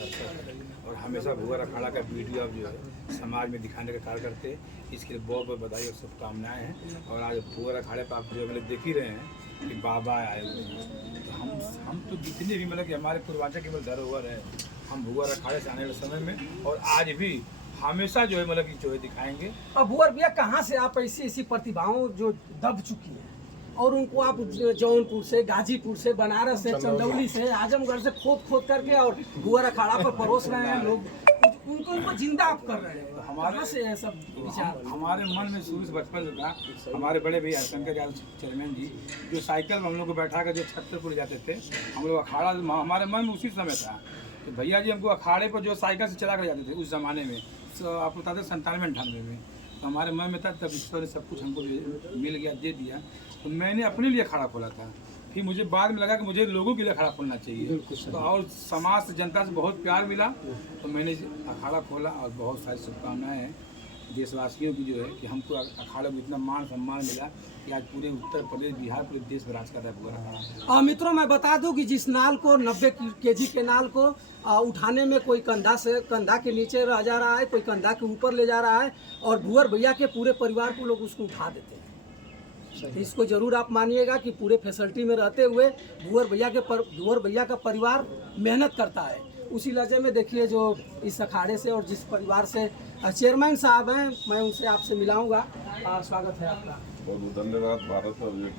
करते हैं और हमेशा भुवर अखाड़ा का वीडियो अब जो है समाज में दिखाने का कार्य करते हैं। इसके लिए बहुत बहुत बधाई और शुभकामनाएँ हैं। और आज भुवर अखाड़े पर आप जो मतलब देख ही रहे हैं कि बाबा आए हुए हैं। तो हम तो जितने भी मतलब कि हमारे पूर्वांचल के धरोहर है, हम भुवर अखाड़े से आने वाले समय में और आज भी हमेशा जो है मतलब कि जो है दिखाएंगे। अब भुवर भैया कहाँ से आप ऐसी ऐसी प्रतिभाओं जो दब चुकी हैं और उनको आप जौनपुर से, गाजीपुर से, बनारस से, चंदौली से, आजमगढ़ से खोद करके और भुवर अखाड़ा पर परोस रहे हैं लोग, उनको जिंदा आप कर रहे हैं। हमारे से है सब विचार हमारे मन में शुरू से बचपन से था। हमारे बड़े भैया शंकर यादव चेयरमैन जी जो साइकिल में हम लोग को बैठा कर जो छतरपुर जाते थे, हम लोग अखाड़ा हमारे मन में उसी समय था तो भैया जी हमको अखाड़े पर जो साइकिल से चला कर जाते थे उस ज़माने में, आप बताते 97-98 में, तो हमारे मन में था। तब ईश्वर ने सब कुछ हमको मिल गया, दे दिया, तो मैंने अपने लिए अखाड़ा खोला था। फिर मुझे बाद में लगा कि मुझे लोगों के लिए अखाड़ा खोलना चाहिए, तो और समाज से, जनता से बहुत प्यार मिला तो मैंने अखाड़ा खोला। और बहुत सारी शुभकामनाएँ हैं देशवासियों की जो है कि हमको अखाड़े में इतना मान सम्मान मिला कि आज पूरे उत्तर प्रदेश, बिहार, पूरे देश में राज कर रहा है भुवर अखाड़ा। मित्रों मैं बता दूं कि जिस नाल को 90 केजी के नाल को उठाने में कोई कंधा के नीचे रह जा रहा है, कोई कंधा के ऊपर ले जा रहा है और भुवर भैया के पूरे परिवार को लोग उसको उठा देते हैं। तो इसको जरूर आप मानिएगा कि पूरे फैसिलिटी में रहते हुए भुवर भैया का परिवार मेहनत करता है। उसी लहजे में देखिए जो इस अखाड़े से और जिस परिवार से चेयरमैन साहब हैं, मैं उनसे आपसे मिलाऊंगा। स्वागत है आपका। बहुत धन्यवाद। भारत में